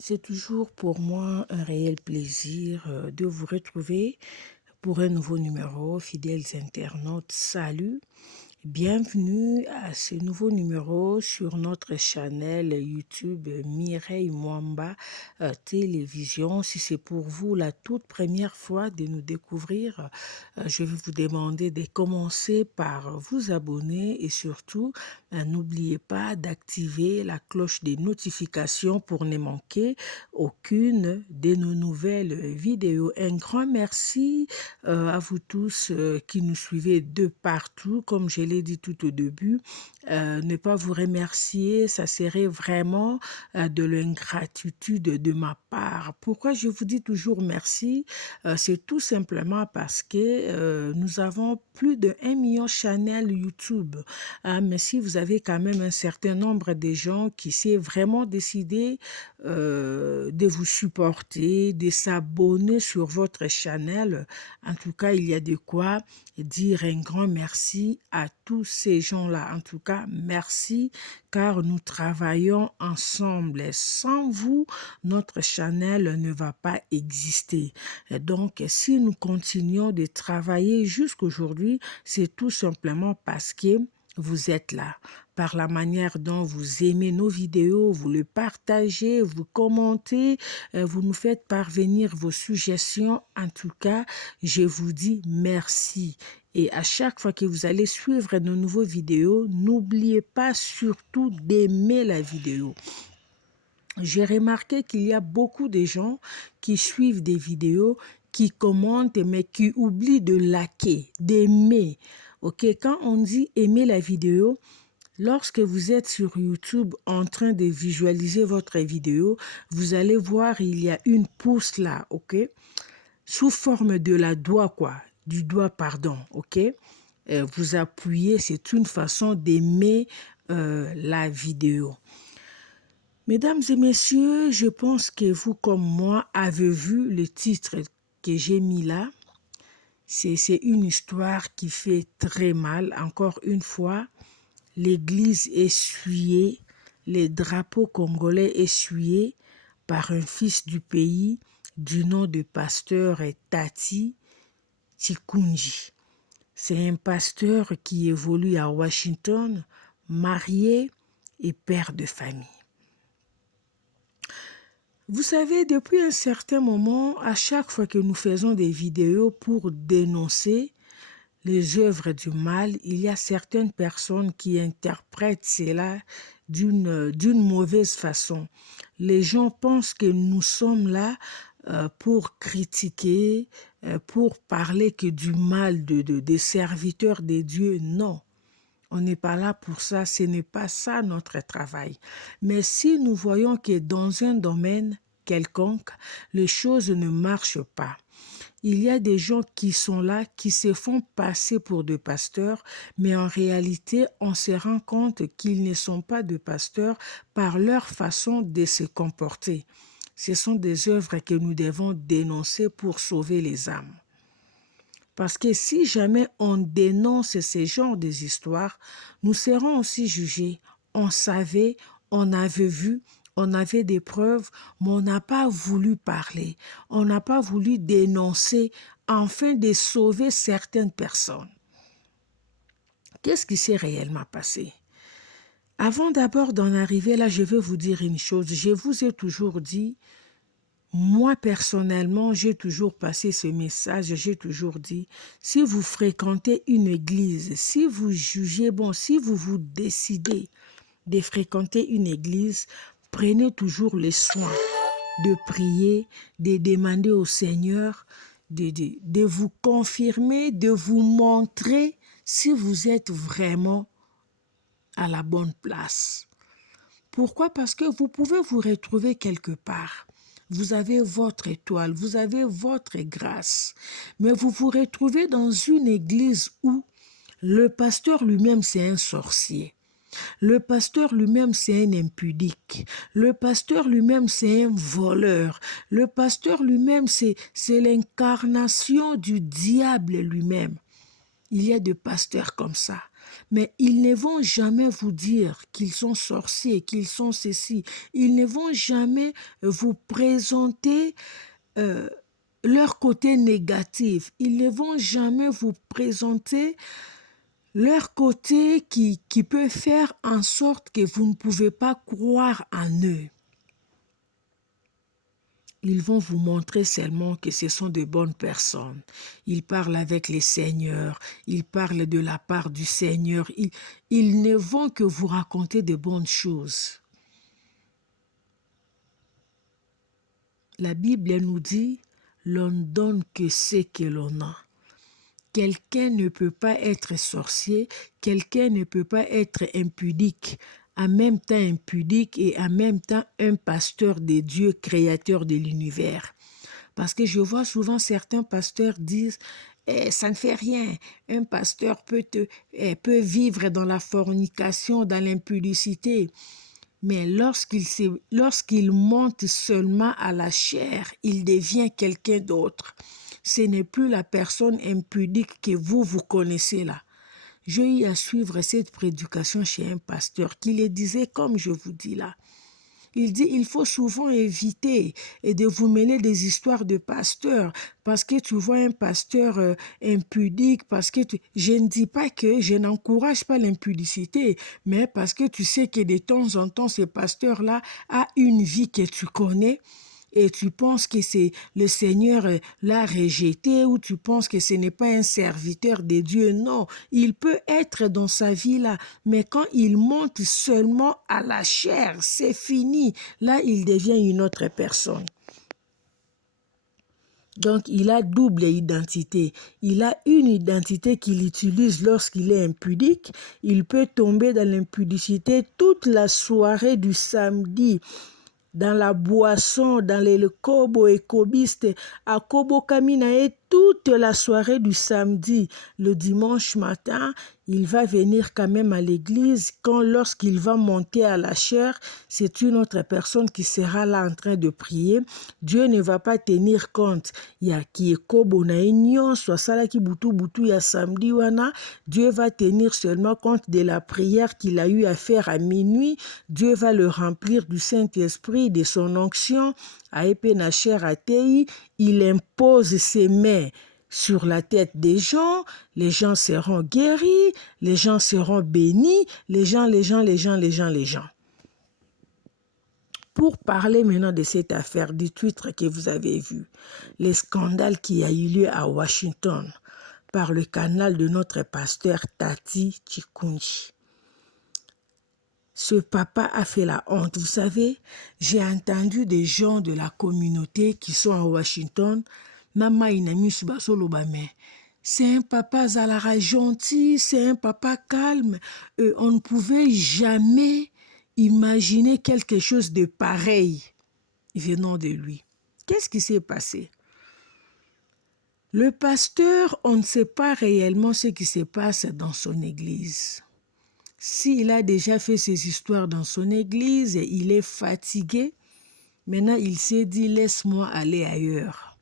C'est toujours pour moi un réel plaisir de vous retrouver pour un nouveau numéro. Fidèles internautes, salut! Bienvenue à ce nouveau numéro sur notre channel YouTube Mireille Mwamba Télévision. Si c'est pour vous la toute première fois de nous découvrir, je vais vous demander de commencer par vous abonner et surtout, n'oubliez pas d'activer la cloche des notifications pour ne manquer aucune de nos nouvelles vidéos. Un grand merci à vous tous qui nous suivez de partout. Comme je l'ai dit tout au début, ne pas vous remercier, ça serait vraiment de l'ingratitude de ma part. Pourquoi je vous dis toujours merci? C'est tout simplement parce que nous avons plus de 1 million de channels YouTube. Mais si vous avez quand même un certain nombre de gens qui s'est vraiment décidé de vous supporter, de s'abonner sur votre channel, en tout cas, il y a de quoi dire un grand merci à tous ces gens-là. En tout cas, merci car nous travaillons ensemble. Sans vous, notre channel ne va pas exister. Et donc, si nous continuons de travailler jusqu'aujourd'hui, c'est tout simplement parce que vous êtes là, par la manière dont vous aimez nos vidéos, vous le partagez, vous commentez, vous nous faites parvenir vos suggestions. En tout cas, je vous dis merci. Et à chaque fois que vous allez suivre nos nouveaux vidéos, n'oubliez pas surtout d'aimer la vidéo. J'ai remarqué qu'il y a beaucoup de gens qui suivent des vidéos, qui commentent, mais qui oublient de liker, d'aimer. Ok, quand on dit aimer la vidéo, lorsque vous êtes sur YouTube en train de visualiser votre vidéo, vous allez voir il y a une pouce là, ok, sous forme de la doigt quoi, du doigt pardon, ok. Vous appuyez, c'est une façon d'aimer la vidéo. Mesdames et messieurs, je pense que vous comme moi avez vu le titre que j'ai mis là. C'est une histoire qui fait très mal. Encore une fois, l'église essuyée, les drapeaux congolais essuyés par un fils du pays du nom de pasteur Tati Tikunji. C'est un pasteur qui évolue à Washington, marié et père de famille. Vous savez, depuis un certain moment, à chaque fois que nous faisons des vidéos pour dénoncer les œuvres du mal, il y a certaines personnes qui interprètent cela d'une mauvaise façon. Les gens pensent que nous sommes là pour critiquer, pour parler que du mal des serviteurs de Dieu. Non. On n'est pas là pour ça, ce n'est pas ça notre travail. Mais si nous voyons que dans un domaine quelconque, les choses ne marchent pas, il y a des gens qui sont là, qui se font passer pour des pasteurs, mais en réalité, on se rend compte qu'ils ne sont pas de pasteurs par leur façon de se comporter. Ce sont des œuvres que nous devons dénoncer pour sauver les âmes. Parce que si jamais on dénonce ces genres des histoires, nous serons aussi jugés. On savait, on avait vu, on avait des preuves, mais on n'a pas voulu parler. On n'a pas voulu dénoncer afin de sauver certaines personnes. Qu'est-ce qui s'est réellement passé? Avant d'abord d'en arriver là, je vais vous dire une chose. Je vous ai toujours dit, moi, personnellement, j'ai toujours passé ce message, j'ai toujours dit, si vous fréquentez une église, si vous jugez, bon, si vous vous décidez de fréquenter une église, prenez toujours le soin de prier, de demander au Seigneur de vous confirmer, de vous montrer si vous êtes vraiment à la bonne place. Pourquoi? Parce que vous pouvez vous retrouver quelque part. Vous avez votre étoile, vous avez votre grâce. Mais vous vous retrouvez dans une église où le pasteur lui-même, c'est un sorcier. Le pasteur lui-même, c'est un impudique. Le pasteur lui-même, c'est un voleur. Le pasteur lui-même, c'est l'incarnation du diable lui-même. Il y a des pasteurs comme ça. Mais ils ne vont jamais vous dire qu'ils sont sorciers, qu'ils sont ceci. Ils ne vont jamais vous présenter leur côté négatif. Ils ne vont jamais vous présenter leur côté qui peut faire en sorte que vous ne pouvez pas croire en eux. Ils vont vous montrer seulement que ce sont de bonnes personnes. Ils parlent avec les seigneurs, ils parlent de la part du Seigneur. Ils ne vont que vous raconter de bonnes choses. La Bible nous dit, l'on donne que ce que l'on a. Quelqu'un ne peut pas être sorcier, quelqu'un ne peut pas être impudique, en même temps impudique et en même temps un pasteur de Dieu, créateur de l'univers. Parce que je vois souvent certains pasteurs disent ça ne fait rien, un pasteur peut vivre dans la fornication, dans l'impudicité. Mais lorsqu'il monte seulement à la chair, il devient quelqu'un d'autre. Ce n'est plus la personne impudique que vous connaissez là. J'ai eu à suivre cette prédication chez un pasteur qui le disait comme je vous dis là. Il dit, il faut souvent éviter de vous mêler des histoires de pasteurs parce que tu vois un pasteur impudique, parce que je ne dis pas que je n'encourage pas l'impudicité, mais parce que tu sais que de temps en temps, ce pasteur-là a une vie que tu connais, et tu penses que c'est le Seigneur l'a rejeté ou tu penses que ce n'est pas un serviteur de Dieu. Non, il peut être dans sa vie là, mais quand il monte seulement à la chair, c'est fini. Là, il devient une autre personne. Donc, il a double identité. Il a une identité qu'il utilise lorsqu'il est impudique. Il peut tomber dans l'impudicité toute la soirée du samedi, dans la boisson, dans les kobo et kobistes, à Kobo Kamina et toute la soirée du samedi. Le dimanche matin, il va venir quand même à l'église. Lorsqu'il va monter à la chair, c'est une autre personne qui sera là en train de prier. Dieu ne va pas tenir compte. Il y a qui est Kobo na union, soit ça là qui boutou ya samedi wana. Dieu va tenir seulement compte de la prière qu'il a eu à faire à minuit. Dieu va le remplir du Saint-Esprit, de son onction. Il impose ses mains sur la tête des gens, les gens seront guéris, les gens seront bénis, les gens. Pour parler maintenant de cette affaire du titre que vous avez vu, le scandale qui a eu lieu à Washington par le canal de notre pasteur Tati Chikunji. Ce papa a fait la honte. Vous savez, j'ai entendu des gens de la communauté qui sont à Washington. C'est un papa Zalara gentil, c'est un papa calme. On ne pouvait jamais imaginer quelque chose de pareil venant de lui. Qu'est-ce qui s'est passé? Le pasteur, on ne sait pas réellement ce qui se passe dans son église. S'il a déjà fait ses histoires dans son église et il est fatigué, maintenant il s'est dit « laisse-moi aller ailleurs ».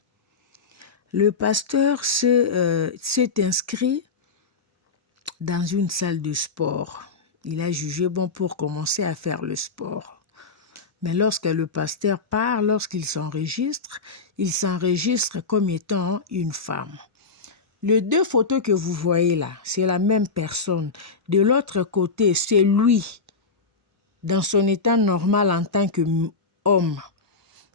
Le pasteur s'est inscrit dans une salle de sport. Il a jugé bon pour commencer à faire le sport. Mais lorsque le pasteur part, lorsqu'il s'enregistre, il s'enregistre comme étant une femme. Les deux photos que vous voyez là, c'est la même personne. De l'autre côté, c'est lui, dans son état normal en tant qu'homme.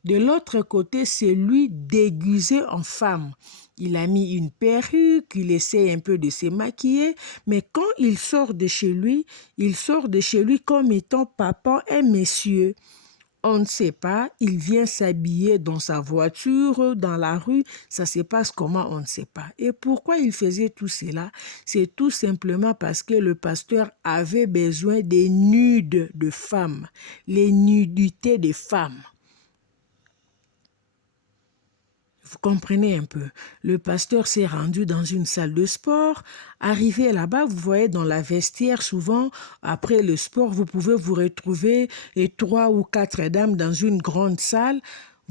De l'autre côté, c'est lui déguisé en femme. Il a mis une perruque, il essaie un peu de se maquiller, mais quand il sort de chez lui, comme étant papa et monsieur. On ne sait pas, il vient s'habiller dans sa voiture, dans la rue, ça se passe comment, on ne sait pas. Et pourquoi il faisait tout cela? C'est tout simplement parce que le pasteur avait besoin des nudes de femmes, les nudités des femmes. Vous comprenez un peu. Le pasteur s'est rendu dans une salle de sport. Arrivé là-bas, vous voyez dans la vestiaire, souvent, après le sport, vous pouvez vous retrouver 3 ou 4 dames dans une grande salle.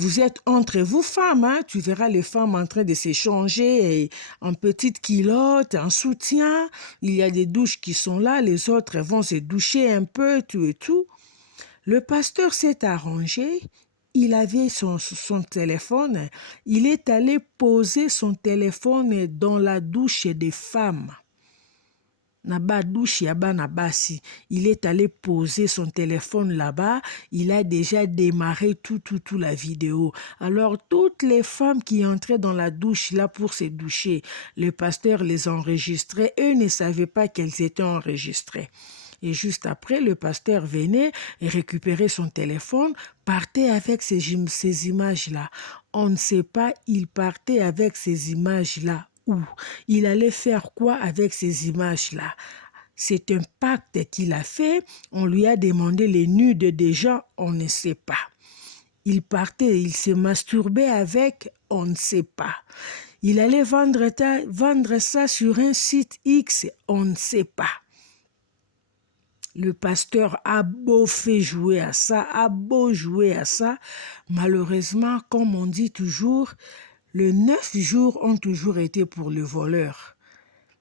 Vous êtes entre vous femmes, hein? Tu verras les femmes en train de s'échanger en petites culottes, en soutien. Il y a des douches qui sont là, les autres vont se doucher un peu, tout et tout. Le pasteur s'est arrangé, il avait son téléphone, il est allé poser son téléphone dans la douche des femmes. Naba douche yaba nabasi. Il est allé poser son téléphone là-bas. Il a déjà démarré tout la vidéo. Alors toutes les femmes qui entraient dans la douche là pour se doucher, le pasteur les enregistrait. Eux ne savaient pas qu'elles étaient enregistrées. Et juste après, le pasteur venait et récupérait son téléphone, partait avec ces images-là. On ne sait pas, il partait avec ces images-là où? Il allait faire quoi avec ces images-là? C'est un pacte qu'il a fait. On lui a demandé les nudes des gens, on ne sait pas. Il partait, il se masturbait avec, on ne sait pas. Il allait vendre ça sur un site X, on ne sait pas. Le pasteur a beau fait jouer à ça, a beau jouer à ça. Malheureusement, comme on dit toujours, les 9 jours ont toujours été pour le voleur.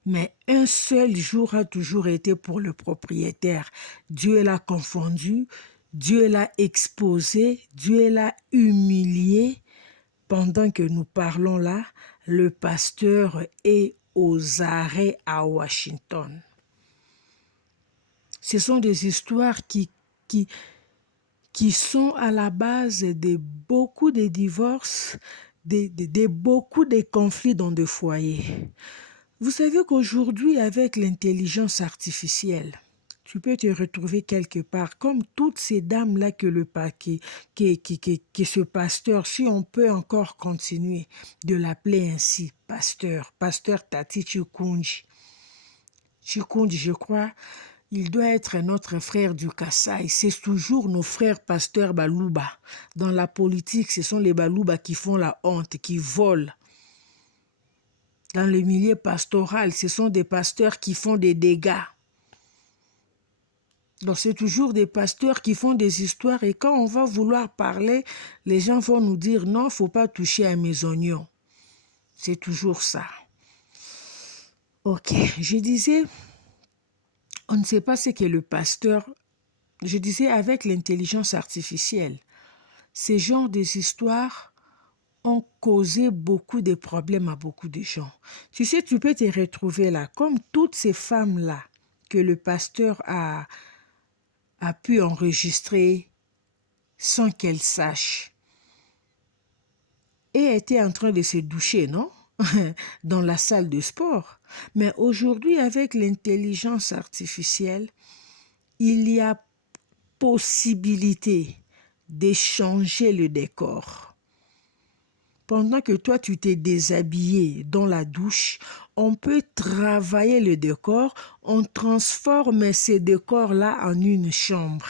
Mais un seul jour a toujours été pour le propriétaire. Dieu l'a confondu, Dieu l'a exposé, Dieu l'a humilié. Pendant que nous parlons là, le pasteur est aux arrêts à Washington. Ce sont des histoires qui sont à la base de beaucoup de divorces, de beaucoup de conflits dans des foyers. Vous savez qu'aujourd'hui, avec l'intelligence artificielle, tu peux te retrouver quelque part comme toutes ces dames-là que ce pasteur, si on peut encore continuer de l'appeler ainsi, pasteur Tati Chikunji. Chikunji, je crois, il doit être notre frère du Kassai. C'est toujours nos frères pasteurs Balouba. Dans la politique, ce sont les Balouba qui font la honte, qui volent. Dans le milieu pastoral, ce sont des pasteurs qui font des dégâts. Donc c'est toujours des pasteurs qui font des histoires et quand on va vouloir parler, les gens vont nous dire non, il ne faut pas toucher à mes oignons. C'est toujours ça. Ok, je disais, on ne sait pas ce que le pasteur, je disais avec l'intelligence artificielle, ces genres des histoires ont causé beaucoup de problèmes à beaucoup de gens. Tu sais, tu peux te retrouver là, comme toutes ces femmes-là que le pasteur a pu enregistrer sans qu'elles sachent. Et était en train de se doucher, non? Dans la salle de sport. Mais aujourd'hui, avec l'intelligence artificielle, il y a possibilité d'échanger le décor. Pendant que toi, tu t'es déshabillé dans la douche, on peut travailler le décor, on transforme ces décors-là en une chambre.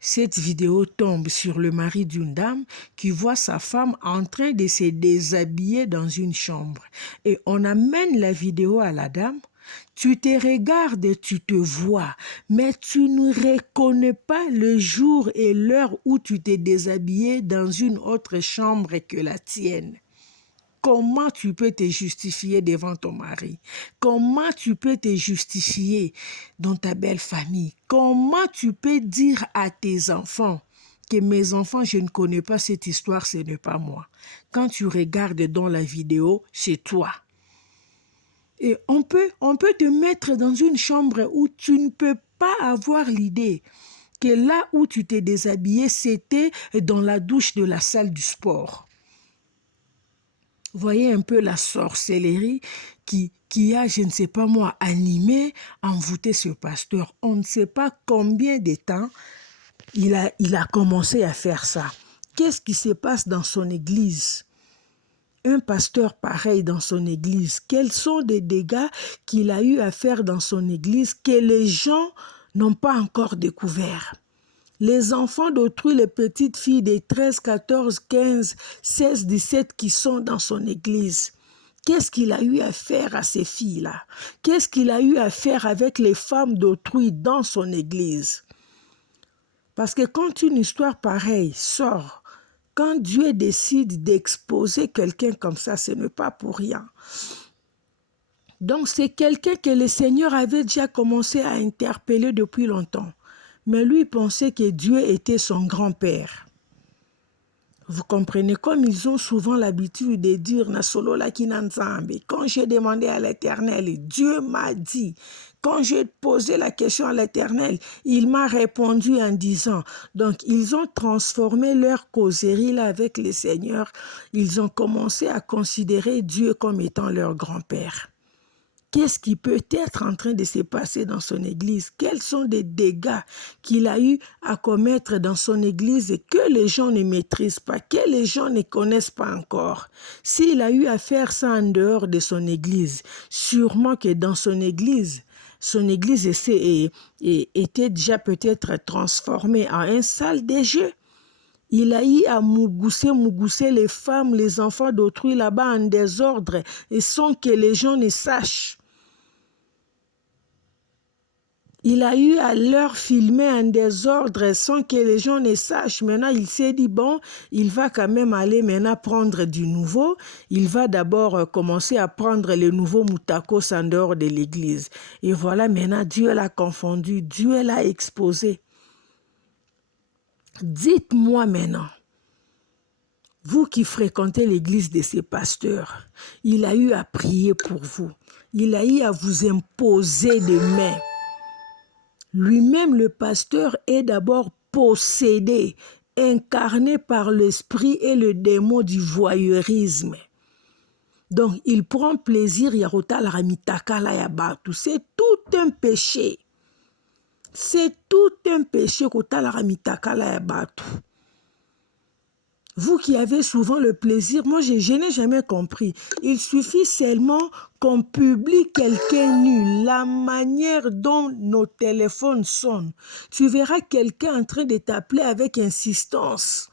Cette vidéo tombe sur le mari d'une dame qui voit sa femme en train de se déshabiller dans une chambre. Et on amène la vidéo à la dame. Tu te regardes, tu te vois, mais tu ne reconnais pas le jour et l'heure où tu t'es déshabillé dans une autre chambre que la tienne. Comment tu peux te justifier devant ton mari? Comment tu peux te justifier dans ta belle famille? Comment tu peux dire à tes enfants que mes enfants, je ne connais pas cette histoire, ce n'est pas moi. Quand tu regardes dans la vidéo, c'est toi. Et on peut te mettre dans une chambre où tu ne peux pas avoir l'idée que là où tu t'es déshabillé, c'était dans la douche de la salle du sport. Voyez un peu la sorcellerie qui a, je ne sais pas moi, animé, envoûté ce pasteur. On ne sait pas combien de temps il a commencé à faire ça. Qu'est-ce qui se passe dans son église? Un pasteur pareil dans son église, quels sont les dégâts qu'il a eu à faire dans son église que les gens n'ont pas encore découvert? Les enfants d'autrui, les petites filles de 13, 14, 15, 16, 17 qui sont dans son église, qu'est-ce qu'il a eu à faire à ces filles-là? Qu'est-ce qu'il a eu à faire avec les femmes d'autrui dans son église? Parce que quand une histoire pareille sort, quand Dieu décide d'exposer quelqu'un comme ça, ce n'est pas pour rien. Donc c'est quelqu'un que le Seigneur avait déjà commencé à interpeller depuis longtemps. Mais lui pensait que Dieu était son grand-père. Vous comprenez, comme ils ont souvent l'habitude de dire na solo la kinanzambe. Quand j'ai demandé à l'Éternel, Dieu m'a dit. Quand j'ai posé la question à l'Éternel, il m'a répondu en disant. Donc, ils ont transformé leur causerie là avec le Seigneur. Ils ont commencé à considérer Dieu comme étant leur grand-père. Qu'est-ce qui peut être en train de se passer dans son église? Quels sont des dégâts qu'il a eu à commettre dans son église et que les gens ne maîtrisent pas, que les gens ne connaissent pas encore? S'il a eu à faire ça en dehors de son église, sûrement que dans son église était déjà peut-être transformée en une salle de jeu. Il a eu à mougusser les femmes, les enfants d'autrui là-bas en désordre et sans que les gens ne sachent. Il a eu à leur filmer en désordre sans que les gens ne sachent. Maintenant, il s'est dit, bon, il va quand même aller maintenant prendre du nouveau. Il va d'abord commencer à prendre les nouveaux moutakos en dehors de l'église. Et voilà, maintenant, Dieu l'a confondu, Dieu l'a exposé. Dites-moi maintenant, vous qui fréquentez l'église de ces pasteurs, il a eu à prier pour vous. Il a eu à vous imposer des mains. Lui-même, le pasteur, est d'abord possédé, incarné par l'esprit et le démon du voyeurisme. Donc, il prend plaisir, c'est tout un péché. C'est tout un péché. Vous qui avez souvent le plaisir, moi je n'ai jamais compris. Il suffit seulement qu'on publie quelqu'un nu, la manière dont nos téléphones sonnent. Tu verras quelqu'un en train de t'appeler avec insistance.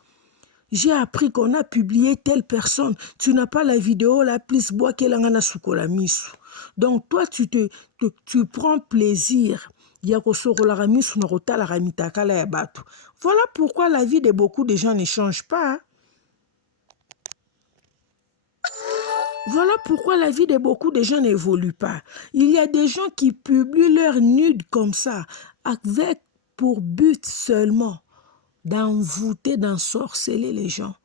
J'ai appris qu'on a publié telle personne. Tu n'as pas la vidéo, la plus bois qu'elle en a sukola misu. Donc toi, tu prends plaisir. Voilà pourquoi la vie de beaucoup de gens ne change pas. Voilà pourquoi la vie de beaucoup de gens n'évolue pas. Il y a des gens qui publient leurs nudes comme ça, avec pour but seulement d'envoûter, d'ensorceler les gens.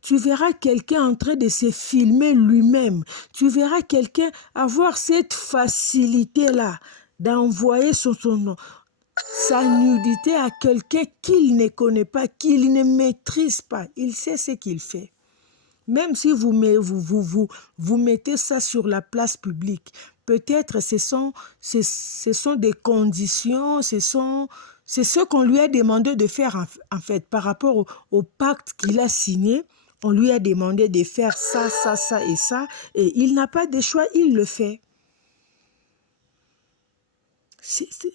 Tu verras quelqu'un en train de se filmer lui-même. Tu verras quelqu'un avoir cette facilité-là d'envoyer sa nudité à quelqu'un qu'il ne connaît pas, qu'il ne maîtrise pas. Il sait ce qu'il fait. Même si vous mettez ça sur la place publique, peut-être ce sont des conditions, c'est ce qu'on lui a demandé de faire en fait, par rapport au pacte qu'il a signé. On lui a demandé de faire ça, ça, ça et ça, et il n'a pas de choix, il le fait.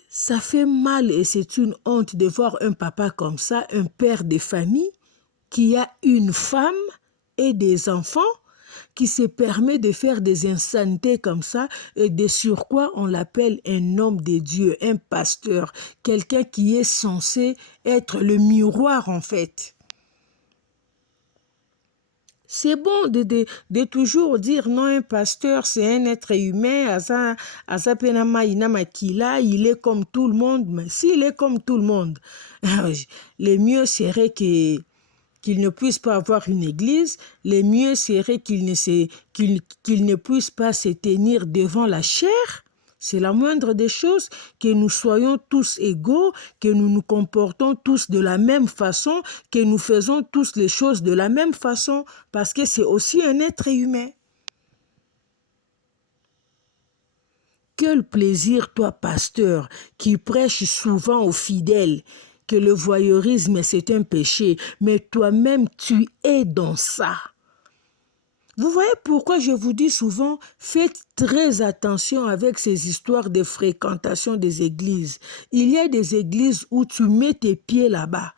Ça fait mal et c'est une honte de voir un papa comme ça, un père de famille, qui a une femme et des enfants, qui se permet de faire des insanités comme ça, et de surcroît on l'appelle un homme de Dieu, un pasteur, quelqu'un qui est censé être le miroir en fait. C'est bon de toujours dire non, un pasteur c'est un être humain, il est comme tout le monde, mais s'il est comme tout le monde, le mieux serait qu'il ne puisse pas avoir une église, le mieux serait qu'il ne puisse pas se tenir devant la chair. C'est la moindre des choses, que nous soyons tous égaux, que nous nous comportons tous de la même façon, que nous faisons tous les choses de la même façon, parce que c'est aussi un être humain. Quel plaisir, toi, pasteur, qui prêche souvent aux fidèles, que le voyeurisme c'est un péché, mais toi-même tu es dans ça. Vous voyez pourquoi je vous dis souvent, faites très attention avec ces histoires de fréquentation des églises. Il y a des églises où tu mets tes pieds là-bas.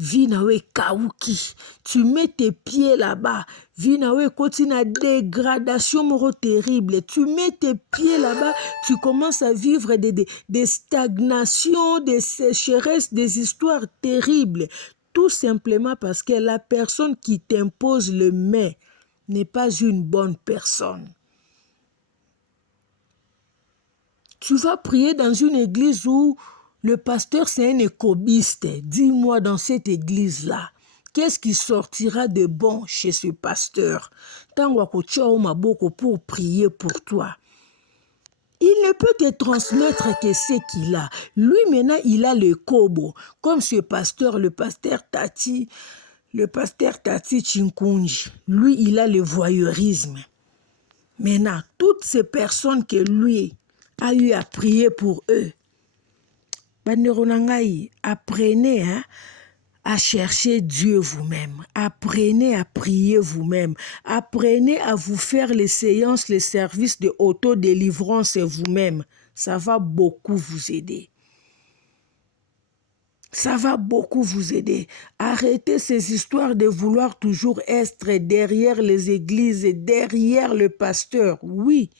Vinawe kauki. Tu mets tes pieds là-bas. Vinawe continue à dégradation moro terrible. Tu mets tes pieds là-bas. Tu commences à vivre des stagnations, des sécheresses, des histoires terribles. Tout simplement parce que la personne qui t'impose le mais n'est pas une bonne personne. Tu vas prier dans une église où le pasteur c'est un écobiste. Dis-moi dans cette église-là, qu'est-ce qui sortira de bon chez ce pasteur? Tango kochao maboko pour prier pour toi. Il ne peut te transmettre que ce qu'il a. Lui maintenant, il a le kobo. Comme ce pasteur, le pasteur Tati Chinkunji. Lui, il a le voyeurisme. Maintenant, toutes ces personnes que lui a eu à prier pour eux, apprenez à chercher Dieu vous-même. Apprenez à prier vous-même. Apprenez à vous faire les séances, les services de autodélivrance vous-même. Ça va beaucoup vous aider. Ça va beaucoup vous aider. Arrêtez ces histoires de vouloir toujours être derrière les églises et derrière le pasteur. Oui,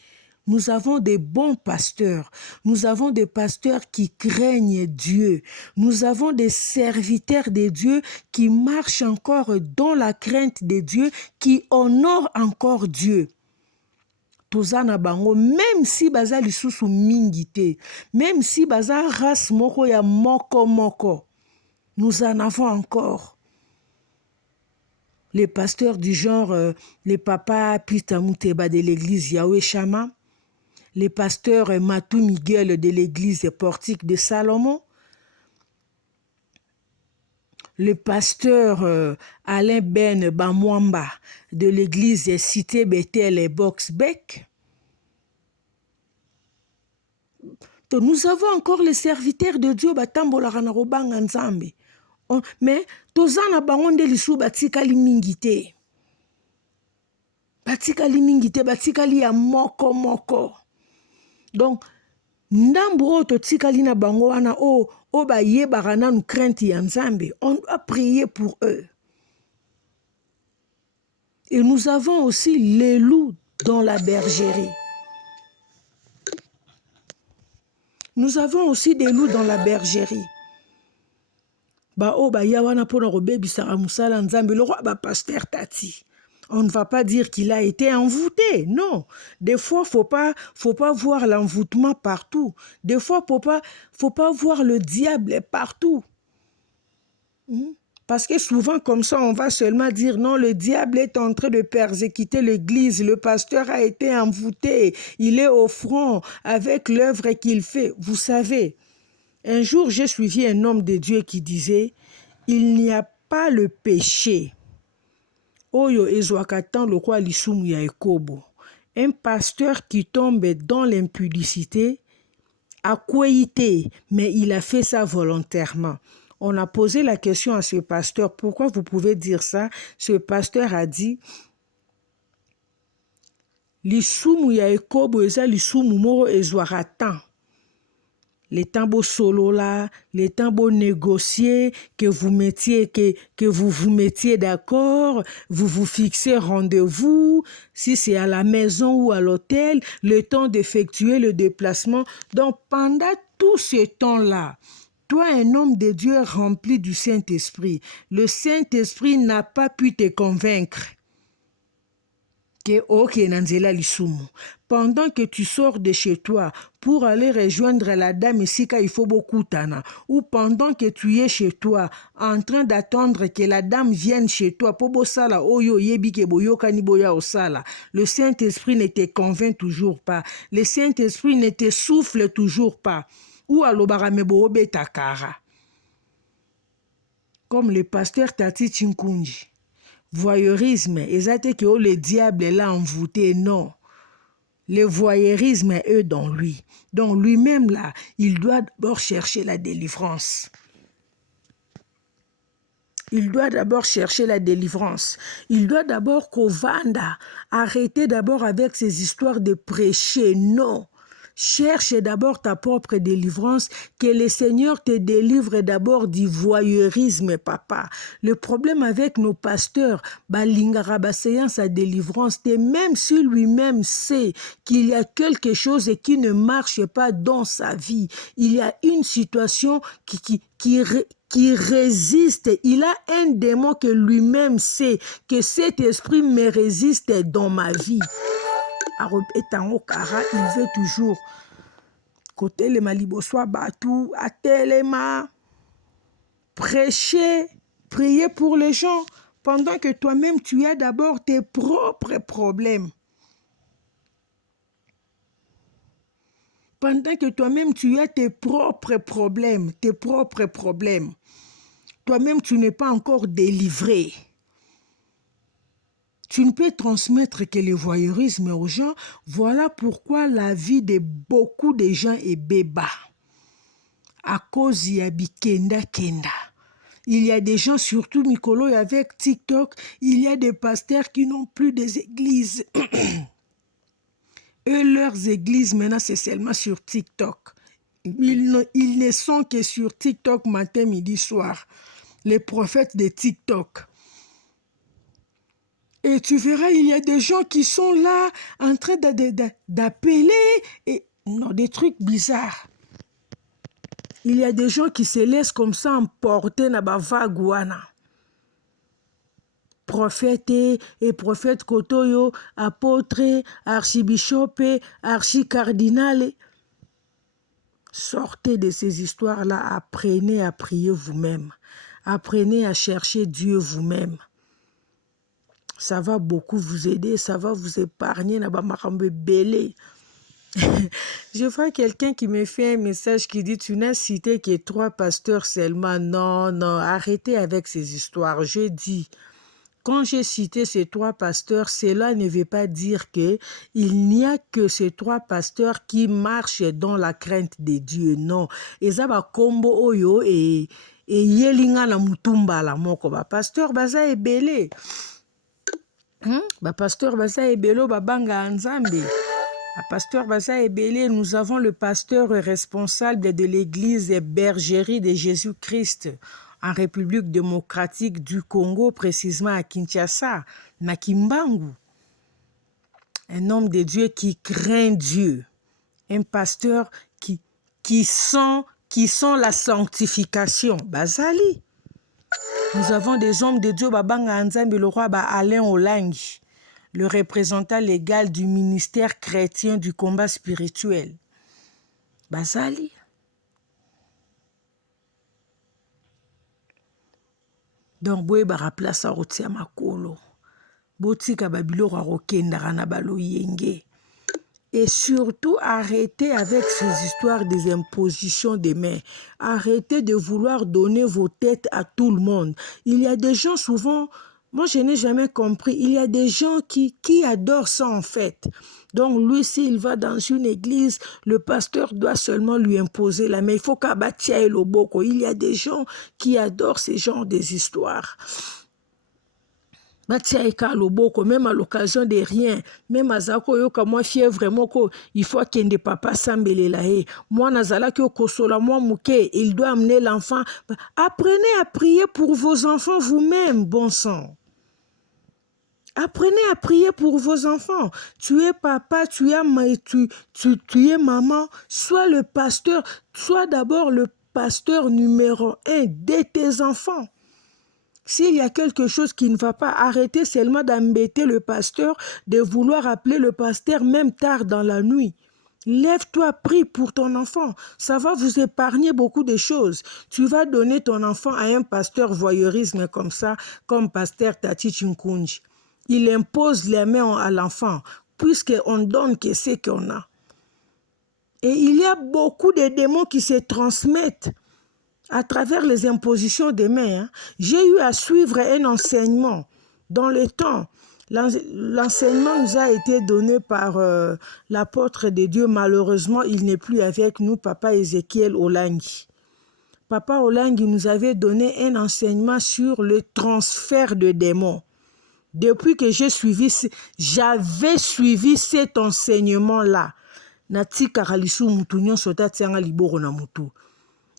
nous avons des bons pasteurs. Nous avons des pasteurs qui craignent Dieu. Nous avons des serviteurs de Dieu qui marchent encore dans la crainte de Dieu, qui honorent encore Dieu. Tozana bango, même si baza lisusu mingite, même si baza race moko ya moko, nous en avons encore. Les pasteurs du genre, les papas Pita Muteba de l'église Yahweh Shama, les pasteurs Matou Miguel de l'église Portique de Salomon, le pasteur Alain Ben Bamwamba de l'église Cité Bethel et Boxbeck. Nous avons encore les serviteurs de Dieu batambola robanga nzambe. Mais tozana bangonde lisu batikali mingite. Batikali mingite, batikali ya moko. Donc ndambo o totikali na bango wana o ba yebaka nanu crainte ya nzambe. On doit prier pour eux. Et nous avons aussi les loups dans la bergerie. Nous avons aussi des loups dans la bergerie. On ne va pas dire qu'il a été envoûté, non. Des fois, faut pas voir l'envoûtement partout. Des fois, faut pas voir le diable partout. Parce que souvent, comme ça, on va seulement dire non, le diable est en train de persécuter l'église, le pasteur a été envoûté, il est au front avec l'œuvre qu'il fait. Vous savez, un jour, j'ai suivi un homme de Dieu qui disait, il n'y a pas le péché. Oyo ezwakatan le kwa lisumu ya ekobo. Un pasteur qui tombe dans l'impudicité a quitté, mais il a fait ça volontairement. On a posé la question à ce pasteur, pourquoi vous pouvez dire ça? Ce pasteur a dit, lisumu ya ekobo eza lisumu moro ezwakatan. Les temps beau solo là, les temps beau négocier, que vous vous mettiez d'accord, vous vous fixez rendez-vous, si c'est à la maison ou à l'hôtel, le temps d'effectuer le déplacement. Donc pendant tout ce temps-là, toi, un homme de Dieu rempli du Saint-Esprit, le Saint-Esprit n'a pas pu te convaincre. Pendant que tu sors de chez toi pour aller rejoindre la dame ici il faut beaucoup tana, ou pendant que tu es chez toi en train d'attendre que la dame vienne chez toi le Saint-Esprit ne te convainc toujours pas, le Saint-Esprit ne te souffle toujours pas, ou comme le pasteur Tati Chinkunji. Voyeurisme, exactement que le diable l'a envoûté, non. Le voyeurisme est eux dans lui. Donc lui-même là, il doit d'abord chercher la délivrance. Il doit d'abord chercher la délivrance. Il doit d'abord arrêter d'abord avec ces histoires de prêcher, non. Cherche d'abord ta propre délivrance, que le Seigneur te délivre d'abord du voyeurisme, papa. Le problème avec nos pasteurs, balingara baseyan sa délivrance, même si lui-même sait qu'il y a quelque chose qui ne marche pas dans sa vie, il y a une situation qui résiste. Il a un démon que lui-même sait que cet esprit me résiste dans ma vie. Il veut toujours côté le maliboswa batou atelema prêcher, prier pour les gens pendant que toi-même tu as d'abord tes propres problèmes. Pendant que toi-même tu as tes propres problèmes, toi-même tu n'es pas encore délivré. Tu ne peux transmettre que le voyeurisme aux gens. Voilà pourquoi la vie de beaucoup de gens est béba. À cause il y a bikenda kenda. Il y a des gens, surtout Mikolo, et avec TikTok, il y a des pasteurs qui n'ont plus des églises. Eux, leurs églises, maintenant, c'est seulement sur TikTok. Ils ne sont que sur TikTok matin, midi, soir. Les prophètes de TikTok. Et tu verras, il y a des gens qui sont là en train d'appeler et non, des trucs bizarres. Il y a des gens qui se laissent comme ça emporter dans la vague. Prophète et prophète Kotoyo, apôtre, archibishop, archicardinal. Sortez de ces histoires-là, apprenez à prier vous-même. Apprenez à chercher Dieu vous-même. Ça va beaucoup vous aider, ça va vous épargner. Je vois quelqu'un qui me fait un message qui dit « Tu n'as cité que 3 pasteurs seulement. » Non, non, arrêtez avec ces histoires. Je dis, quand j'ai cité ces 3 pasteurs, cela ne veut pas dire qu'il n'y a que ces 3 pasteurs qui marchent dans la crainte de Dieu. Non. Ezaba kombo oyo et yelinga na mutumba la moko. Pasteur baza ebele. Pasteur Baza Ebelo Babanga Anzambe. Pasteur Baza Ebele, nous avons le pasteur responsable de l'église Bergerie de Jésus-Christ en République démocratique du Congo, précisément à Kinshasa, na Kimbangu. Un homme de Dieu qui craint Dieu. Un pasteur qui sent la sanctification. Bazali. Nous avons des hommes de Dieu, Babanga Anzambe, le roi Alain Olangi, le représentant légal du ministère chrétien du combat spirituel. Bazali. Donc, boye barapla sa rotia makolo. Botika babilo rokenda na balo yenge. Et surtout, arrêtez avec ces histoires des impositions des mains. Arrêtez de vouloir donner vos têtes à tout le monde. Il y a des gens souvent, moi je n'ai jamais compris, il y a des gens qui adorent ça en fait. Donc lui, s'il va dans une église, le pasteur doit seulement lui imposer la main. Il faut qu'abatia et loboko. Il y a des gens qui adorent ces genres des histoires. Même à l'occasion de rien, même à Zako yoka moi fièvre moko, il faut qu'il ne papa sambelela he. Moi nazala ki okosola moi mouke, il doit amener l'enfant. Apprenez à prier pour vos enfants vous-même, bon sang. Apprenez à prier pour vos enfants. Tu es papa, tu es maman, sois le pasteur, sois d'abord le pasteur numéro 1 de tes enfants. S'il y a quelque chose qui ne va pas, arrêtez seulement d'embêter le pasteur, de vouloir appeler le pasteur même tard dans la nuit. Lève-toi, prie pour ton enfant. Ça va vous épargner beaucoup de choses. Tu vas donner ton enfant à un pasteur voyeurisme comme ça, comme pasteur Tati Chinkunji. Il impose les mains à l'enfant, puisqu'on donne que ce qu'on a. Et il y a beaucoup de démons qui se transmettent à travers les impositions des mains. J'ai eu à suivre un enseignement dans le temps. L'enseignement nous a été donné par l'apôtre de Dieu. Malheureusement, il n'est plus avec nous, Papa Ézéchiel Olangi. Papa Olangi nous avait donné un enseignement sur le transfert de démons. Depuis que j'avais suivi cet enseignement-là, natika lisu mutu nyonso tatianga liboro na mutu.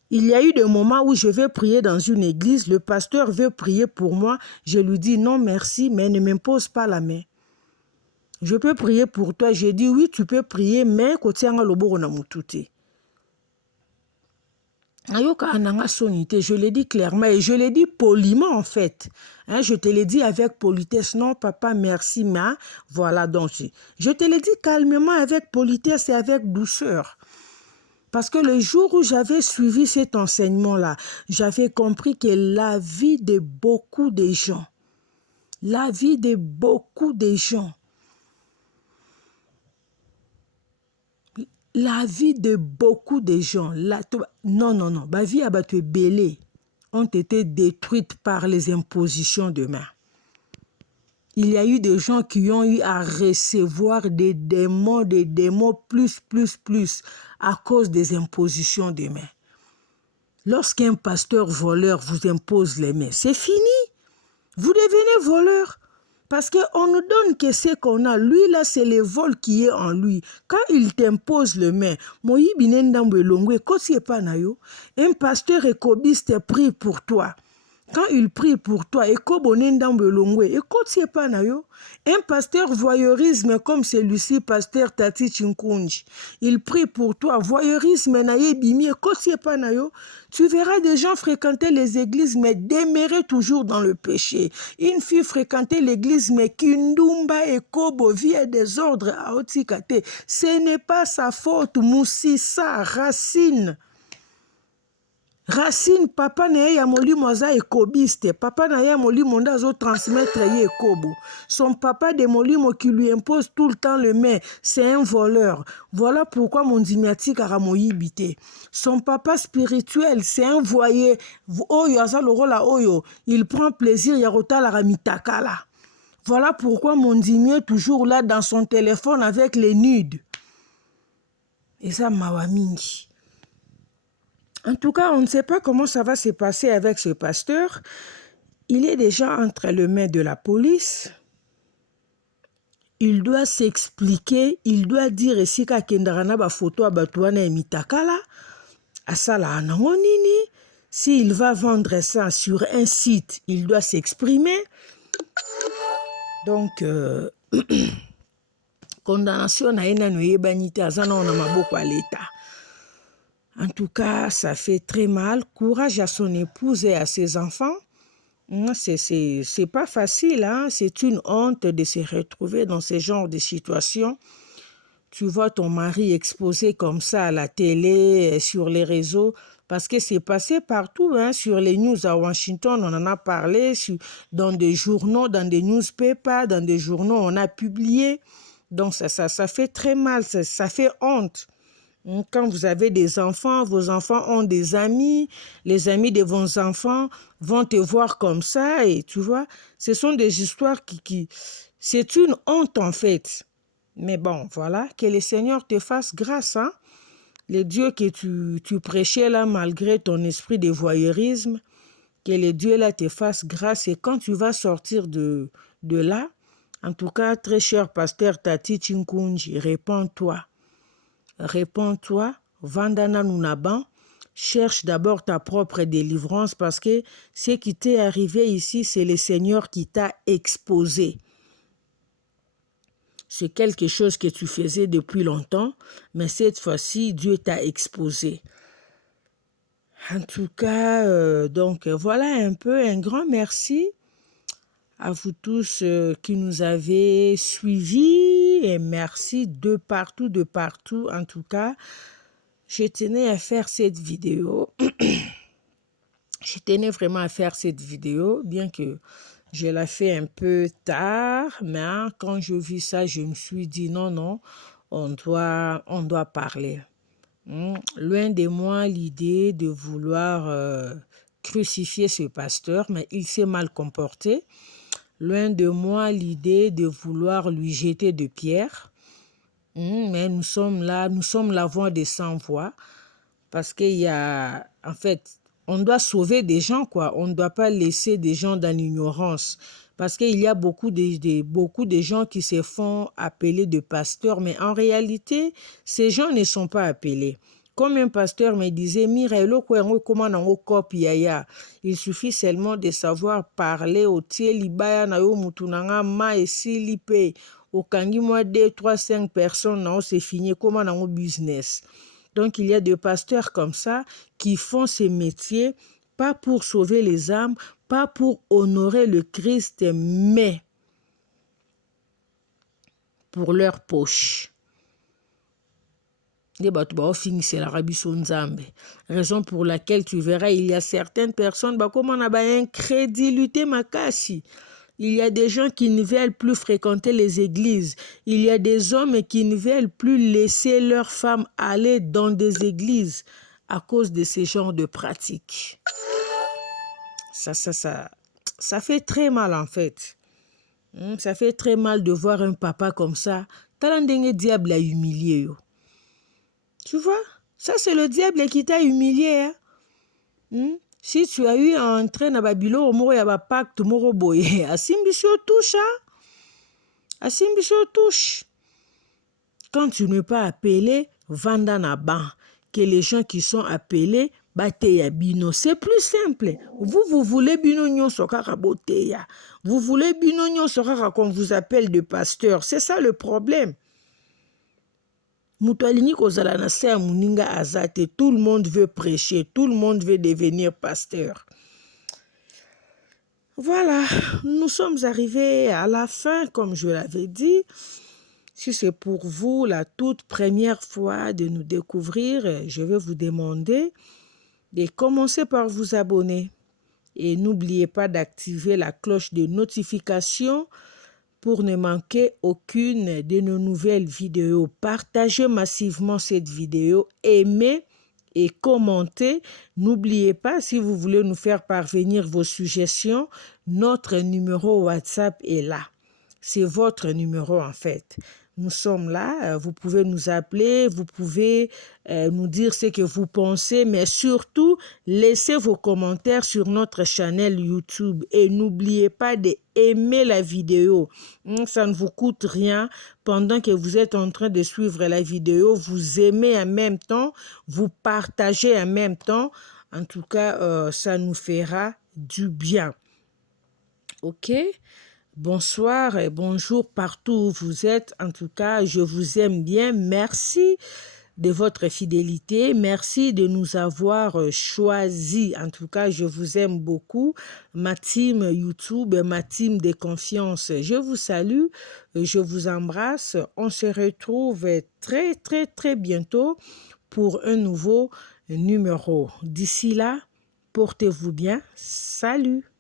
Il y a eu des moments où je vais prier dans une église, le pasteur veut prier pour moi, je lui dis non merci, mais ne m'impose pas la main. Je peux prier pour toi, je dis oui, tu peux prier, mais kotianga loboro na mutu te. Je l'ai dit clairement et je l'ai dit poliment en fait. Hein, je te l'ai dit avec politesse. Non, papa, merci, mais voilà donc. Je te l'ai dit calmement avec politesse et avec douceur. Parce que le jour où j'avais suivi cet enseignement-là, j'avais compris que la vie de beaucoup de gens, la vie de beaucoup de gens, la vie de beaucoup de gens, ma vie a battu belé, ont été détruites par les impositions de main. Il y a eu des gens qui ont eu à recevoir des démons plus à cause des impositions de main. Lorsqu'un pasteur voleur vous impose les mains, c'est fini. Vous devenez voleur. Parce qu'on nous donne que ce qu'on a. Lui, là, c'est le vol qui est en lui. Quand il t'impose les mains, un pasteur écobiste prie pour toi. Quand il prie pour toi, un pasteur voyeurisme comme celui-ci, pasteur Tati Chinkunji, il prie pour toi, voyeurisme, tu verras des gens fréquenter les églises, mais demeurer toujours dans le péché. Une fille fréquenter l'église, mais kindumba et kobo, vie et désordre à Otikate. Ce n'est pas sa faute, Moussissa, Racine. Racine, papa na ye ya molimo aza ekobiste, papa na ye ya molimo nda azo transmettre ye ekobo. Son papa de molimo qui lui impose tout le temps le main, c'est un voleur. Voilà pourquoi mon dimiatique a moyibité. Son papa spirituel, c'est un voyer. Oyo aza lorola oyo, il prend plaisir ya rota la ramitakala. Voilà pourquoi mon dimier est toujours là dans son téléphone avec les nudes. Et ça mawamingi. En tout cas, on ne sait pas comment ça va se passer avec ce pasteur. Il est déjà entre les mains de la police. Il doit s'expliquer. Il doit dire ici qu'à Kendarana ba photo à Batouana et Mitakala. Asala anangonini. S'il va vendre ça sur un site, il doit s'exprimer. Donc, condamnation na ena no yebanite azana ona maboko à l'État. En tout cas, ça fait très mal. Courage à son épouse et à ses enfants. C'est pas facile, hein? C'est une honte de se retrouver dans ce genre de situation. Tu vois ton mari exposé comme ça à la télé, sur les réseaux, parce que c'est passé partout, hein? Sur les news à Washington, on en a parlé, dans des journaux, dans des newspapers, dans des journaux, on a publié. Donc ça fait très mal, ça fait honte. Quand vous avez des enfants, vos enfants ont des amis, les amis de vos enfants vont te voir comme ça et tu vois, ce sont des histoires qui c'est une honte en fait. Mais bon, voilà, que le Seigneur te fasse grâce, hein? Le Dieu que tu prêchais là malgré ton esprit de voyeurisme, que le Dieu là te fasse grâce et quand tu vas sortir de là, en tout cas, très cher pasteur Tati Chinkunji, répands-toi. Réponds-toi, Vandana Nunaban, cherche d'abord ta propre délivrance parce que ce qui t'est arrivé ici, c'est le Seigneur qui t'a exposé. C'est quelque chose que tu faisais depuis longtemps, mais cette fois-ci, Dieu t'a exposé. En tout cas, donc voilà un peu, un grand merci à vous tous qui nous avez suivis et merci de partout. En tout cas, je tenais à faire cette vidéo. Je tenais vraiment à faire cette vidéo, bien que je l'ai fait un peu tard, mais quand je vis ça, je me suis dit non, on doit parler. Loin de moi l'idée de vouloir crucifier ce pasteur, mais il s'est mal comporté. Loin de moi l'idée de vouloir lui jeter de pierres. Mais nous sommes la voix des sans-voix. Parce qu'il y a... En fait, on doit sauver des gens, quoi. On ne doit pas laisser des gens dans l'ignorance. Parce qu'il y a beaucoup de gens qui se font appeler de pasteurs, mais en réalité, ces gens ne sont pas appelés. Comme un pasteur me disait, il suffit seulement de savoir parler au libaya na yo mutunanga ma esili pe okangi moi 2, 3, 5 personnes, non, c'est fini, comment dans business. Donc il y a des pasteurs comme ça qui font ces métiers pas pour sauver les âmes, pas pour honorer le Christ, mais pour leur poche. Raison pour laquelle tu verras, il y a certaines personnes, comme on a incrédulité makasi. Il y a des gens qui ne veulent plus fréquenter les églises. Il y a des hommes qui ne veulent plus laisser leurs femmes aller dans des églises à cause de ce genre de pratiques. Ça fait très mal en fait. Ça fait très mal de voir un papa comme ça. Talandenge diable a humilié. Tu vois, ça c'est le diable qui t'a humilié. Si tu as eu un train à Babylone, il y a un pacte, Asimbisho touche. Asimbisho touche. Quand tu n'es pas appelé, Vandanaban, que les gens qui sont appelés, Bateya Bino, c'est plus simple. Vous voulez Bino Nyon Sokara Boteya. Vous voulez Bino Nyon Sokara qu'on vous appelle de pasteur. C'est ça le problème. Tout le monde veut prêcher, tout le monde veut devenir pasteur. Voilà, nous sommes arrivés à la fin, comme je l'avais dit. Si c'est pour vous la toute première fois de nous découvrir, je vais vous demander de commencer par vous abonner. Et n'oubliez pas d'activer la cloche de notification pour ne manquer aucune de nos nouvelles vidéos. Partagez massivement cette vidéo, aimez et commentez. N'oubliez pas, si vous voulez nous faire parvenir vos suggestions, notre numéro WhatsApp est là. C'est votre numéro en fait. Nous sommes là, vous pouvez nous appeler, vous pouvez nous dire ce que vous pensez, mais surtout, laissez vos commentaires sur notre chaîne YouTube et n'oubliez pas d'aimer la vidéo. Ça ne vous coûte rien. Pendant que vous êtes en train de suivre la vidéo, vous aimez en même temps, vous partagez en même temps. En tout cas, ça nous fera du bien. Ok? Bonsoir et bonjour partout où vous êtes. En tout cas, je vous aime bien. Merci de votre fidélité. Merci de nous avoir choisis. En tout cas, je vous aime beaucoup. Ma team YouTube, ma team de confiance, je vous salue. Je vous embrasse. On se retrouve très, très, très bientôt pour un nouveau numéro. D'ici là, portez-vous bien. Salut!